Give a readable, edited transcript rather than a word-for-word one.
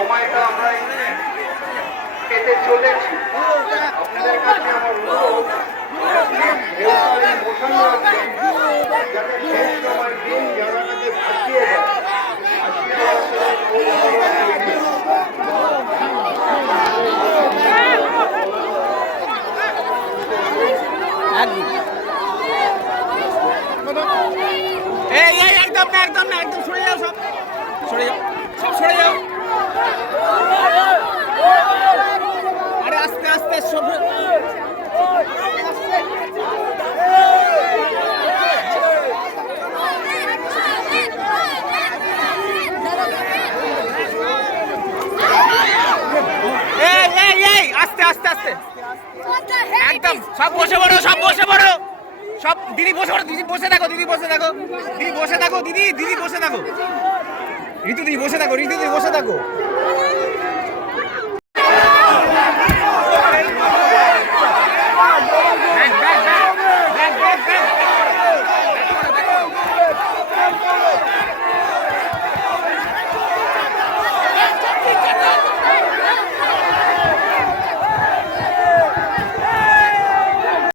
সময়টা আমরা এখানে পেতে চলেছি। আপনাদের কাছে আমার অনুরোধ, মোশন রাখবেন যাতে শেষ সময় দিন জায়গাটাকে ভাসিয়ে দেয়। একদম না, একদম না, একদম সরে যাও, সব সরে যাও, সব সরে যাও। আরে আস্তে আস্তে সব আস্তে আস্তে আস্তে একদম সব বসে পড়ো, সব বসে পড়ো, সব দিদি বসে পড়ো, দিদি বসে থাকো, দিদি বসে থাকো, দিদি বসে থাকো, দিদি দিদি বসে থাকো, ঋতু দিদি বসে থাকো, ঋতু দিদি বসে থাকো।